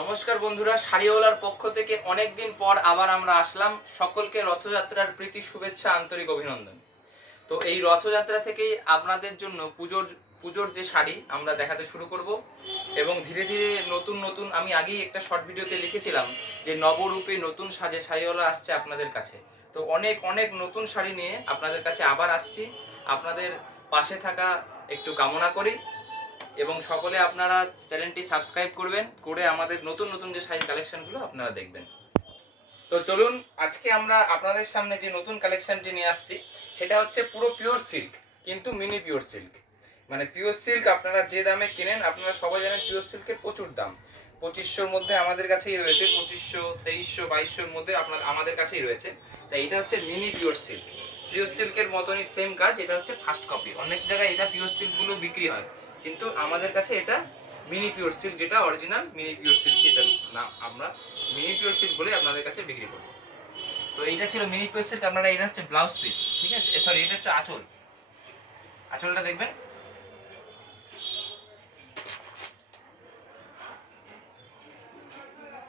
নমস্কার বন্ধুরা শাড়িওয়ালার পক্ষ থেকে অনেক দিন পর আবার আমরা আসলাম। সকলকে রথযাত্রার প্রীতি, শুভেচ্ছা, আন্তরিক অভিনন্দন। তো এই রথযাত্রা থেকেই আপনাদের জন্য পুজোর পুজোর যে শাড়ি, আমরা দেখাতে শুরু করব। এবং ধীরে ধীরে নতুন নতুন, আমি আগেই একটা শর্ট ভিডিওতে লিখেছিলাম যে, নবরূপে নতুন সাজে শাড়িওয়ালা আসছে আপনাদের কাছে। তো অনেক অনেক নতুন শাড়ি নিয়ে আপনাদের কাছে আবার আসছি। আপনাদের পাশে থাকা একটু কামনা করি। এবং সকলে আপনারা চ্যানেলটি সাবস্ক্রাইব করবেন, করে আমাদের নতুন নতুন যে শাড়ির কালেকশনগুলো আপনারা দেখবেন। তো চলুন, আজকে আমরা আপনাদের সামনে যে নতুন কালেকশনটি নিয়ে আসছি, সেটা হচ্ছে পুরো পিওর সিল্ক কিন্তু মিনি পিওর সিল্ক মানে পিওর সিল্ক আপনারা যে দামে কেনেন, আপনারা সবাই জানেন পিওর সিল্কের প্রচুর দাম। পঁচিশশোর মধ্যে আমাদের কাছেই রয়েছে, পঁচিশশো, তেইশশো, বাইশশোর মধ্যে আপনার আমাদের কাছেই রয়েছে। তাই এটা হচ্ছে মিনি পিওর সিল্ক পিওর সিল্কের মতনই সেম কাজ, এটা হচ্ছে ফার্স্ট কপি অনেক জায়গায় এটা পিওর সিল্কগুলো বিক্রি হয়। কিন্তু আমাদের কাছে এটা মিনি পিওর সিল্ক যেটা অরিজিনাল মিনি পিওর সিল্ক এটা নাম আমরা মিনি পিওর সিল্ক বলে আপনাদের কাছে বিক্রি করি। তো এইটা ছিল মিনি পিওর সিল্ক আপনারা এটা হচ্ছে ব্লাউজ পিস ঠিক আছে? সরি এটা হচ্ছে আঁচল। আঁচলটা দেখবেন।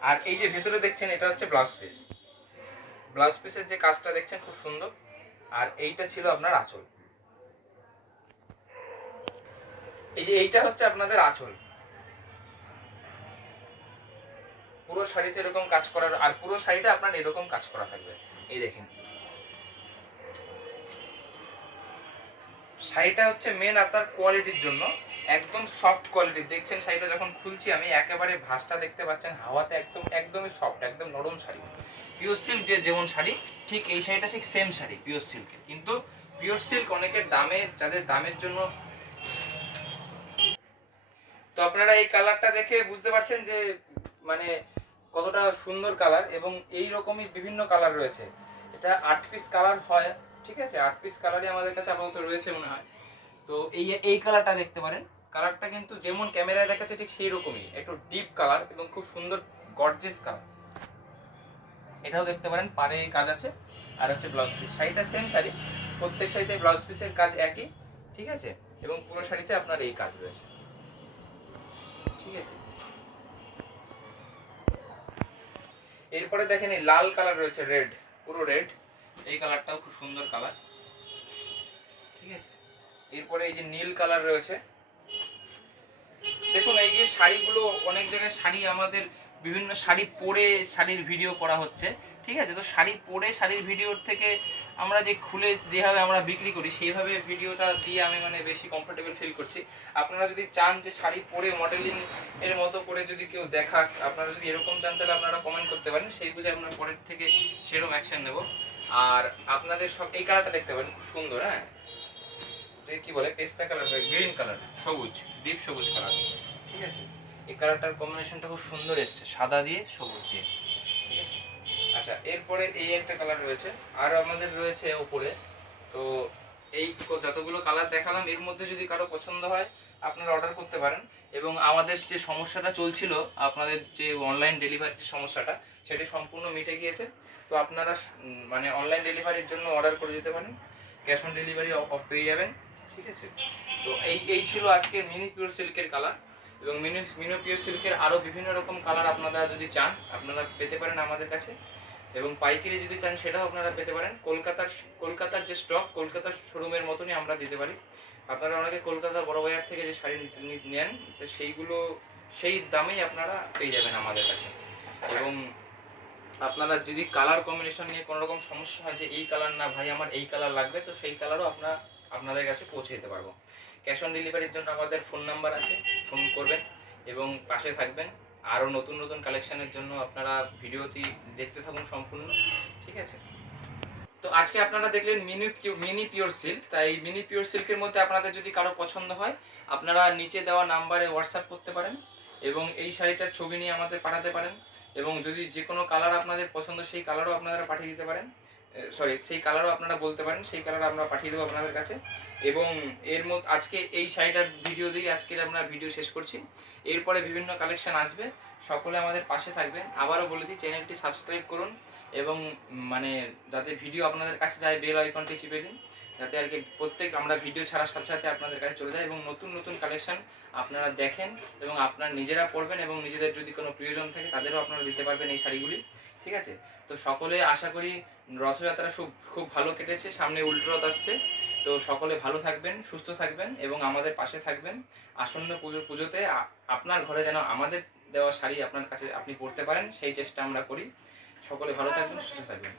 আর এই যে ভেতরে দেখছেন, এটা হচ্ছে ব্লাউজ পিস ব্লাউজ পিসের যে কাজটা দেখছেন, খুব সুন্দর। আর এইটা ছিল আপনার আঁচল। এই যে এইটা হচ্ছে আপনাদের আঁচল। পুরো শাড়িতে এরকম কাজ করার আর পুরো শাড়িটা আপনার এরকম কাজ করা থাকবে। এই দেখেন। শাড়িটা হচ্ছে মেন আপনার কোয়ালিটির জন্য। একদম সফট কোয়ালিটির দেখছেন শাড়িটা যখন খুলছি, আমি একেবারে ভাঁজটা দেখতে পাচ্ছেন, হাওয়াতে একদম একদমই সফট একদম নরম শাড়ি। পিওর সিল্ক যে যেমন শাড়ি, ঠিক এই শাড়িটা ঠিক সেম শাড়ি পিওর সিল্কের কিন্তু পিওর সিল্ক অনেকের দামে যাদের দামের জন্য তো আপনারা এই কালারটা দেখে বুঝতে পারছেন যে মানে কতটা সুন্দর কালার এবং এই রকমই বিভিন্ন কালার রয়েছে। এটা আট পিস কালার হয়, ঠিক আছে? আট পিস কালারই আমাদের কাছে আপাতত রয়েছে মনে হয়। তো এই এই কালারটা দেখতে পারেন। কালারটা কিন্তু যেমন ক্যামেরায় দেখাচ্ছে ঠিক সেই রকমই। একটু ডিপ কালার এবং খুব সুন্দর গর্জেস কালার এটাও দেখতে পারেন পারে কাজ আছে। আর হচ্ছে ব্লাউজ পিস শাড়িটা সেম শাড়ি। প্রত্যেক শাড়িতে ব্লাউজ পিসের কাজ একই, ঠিক আছে? এবং পুরো শাড়িতে আপনার এই কাজ রয়েছে। ঠিক আছে? এরপরে দেখেন এই লাল কালার রয়েছে রেড, পুরো রেড। এই কালারটাও খুব সুন্দর কালার। ঠিক আছে? এরপরে এই যে নীল কালার রয়েছে। দেখুন, এই যে শাড়িগুলো অনেক জায়গায় শাড়ি আমাদের বিভিন্ন শাড়ি পরে শাড়ির ভিডিও করা হচ্ছে। ঠিক আছে, তো শাড়ি পরে শাড়ির ভিডিওর থেকে আমরা যে খুলে যেভাবে আমরা বিক্রি করি, সেইভাবে ভিডিওটা দিয়ে আমি মানে বেশি কমফোর্টেবল ফিল করছি। আপনারা যদি চান যে শাড়ি পরে মডেলিং এর মতো করে যদি কেউ দেখাক, আপনারা যদি এরকম চান তাহলে আপনারা কমেন্ট করতে পারেন, সেই বুঝে আমরা পরের থেকে সেরকম অ্যাকশন নেব। আর আপনাদের সব, এই কালারটা দেখতে পারেন, খুব সুন্দর হ্যাঁ? কি বলে? পেস্তা কালার গ্রিন কালার সবুজ ডিপ সবুজ কালার ঠিক আছে? এই কালারটার কম্বিনেশনটা খুব সুন্দর এসছে, সাদা দিয়ে সবুজ দিয়ে। আচ্ছা এরপরে এই একটা কালার রয়েছে। আর আমাদের রয়েছে ওপরে তো এই যতগুলো কালার দেখালাম, এর মধ্যে যদি কারও পছন্দ হয়, আপনারা অর্ডার করতে পারেন। এবং আমাদের যে সমস্যাটা চলছিল, আপনাদের যে অনলাইন ডেলিভারির সমস্যাটা, সেটি সম্পূর্ণ মিটে গিয়েছে। তো আপনারা মানে অনলাইন ডেলিভারির জন্য অর্ডার করে দিতে পারেন। ক্যাশ অন ডেলিভারি অফ পেয়ে যাবেন। ঠিক আছে? তো এই এই ছিল আজকে মিনি পিওর সিল্কের কালার এবং মিনি মিনি পিওর সিল্কের আরও বিভিন্ন রকম কালার আপনারা যদি চান, আপনারা পেতে পারেন আমাদের কাছে। এবং পাইকারি যদি চান, সেটাও আপনারা পেতে পারেন। কলকাতার কলকাতার যে স্টক কলকাতার শোরুমের মতনই আমরা দিতে পারি। আপনারা অনেকে কলকাতা বড় বাজার থেকে যে শাড়ি নেন, তো সেইগুলো, সেই দামেই আপনারা পেয়ে যাবেন আমাদের কাছে। এবং আপনারা যদি কালার কম্বিনেশন নিয়ে কোনো রকম সমস্যা হয় যে, এই কালার না ভাই, আমার এই কালার লাগবে, তো সেই কালারও আপনারা, আপনাদের কাছে পৌঁছে দিতে পারব। ক্যাশ অন ডেলিভারির জন্য আমাদের ফোন নাম্বার আছে ফোন করবেন এবং পাশে থাকবেন। আরও নতুন নতুন কালেকশানের জন্য আপনারা ভিডিওটি দেখতে থাকুন সম্পূর্ণ, ঠিক আছে? তো আজকে আপনারা দেখলেন মিনি মিনি পিওর সিল্ক তাই মিনি পিওর সিল্কের মধ্যে আপনাদের যদি কারও পছন্দ হয়, আপনারা নিচে দেওয়া নাম্বারে হোয়াটসঅ্যাপ করতে পারেন এবং এই শাড়িটার ছবি নিয়ে আমাদের পাঠাতে পারেন এবং যদি যে কোনো কালার আপনাদের পছন্দ, সেই কালারও আপনারা পাঠিয়ে দিতে পারেন। সরি সেই কালারও আপনারা বলতে পারেন, সেই কালার আমরা পাঠিয়ে দেবো আপনাদের কাছে। এবং এর মধ্যে আজকে এই শাড়িটার ভিডিও দিয়ে আজকে আমরা ভিডিও শেষ করছি। এরপরে বিভিন্ন কালেকশন আসবে, সকলে আমাদের পাশে থাকবেন। আবারও বলে দিই, চ্যানেলটি সাবস্ক্রাইব করুন এবং মানে যাতে ভিডিও আপনাদের কাছে যায় বেল আইকনটি চিপে দিন যাতে আর কি প্রত্যেক আমরা ভিডিও ছাড়ার সাথে সাথে আপনাদের কাছে চলে যায় এবং নতুন নতুন কালেকশন আপনারা দেখেন এবং আপনারা নিজেরা পরবেন এবং নিজেদের যদি কোনো প্রিয়জন থাকে তাদেরও আপনারা দিতে পারবেন এই শাড়িগুলি, ঠিক আছে? তো সকলে আশা করি রথযাত্রা খুব খুব ভালো কেটেছে, সামনে উল্টো রথ আসছে। তো সকলে ভালো থাকবেন, সুস্থ থাকবেন এবং আমাদের পাশে থাকবেন। আসন্ন পুজো, পুজোতে আপনার ঘরে যেন আমাদের দেওয়া শাড়ি আপনার কাছে আপনি পরতে পারেন, সেই চেষ্টা আমরা করি। সকলে ভালো থাকবেন, সুস্থ থাকবেন।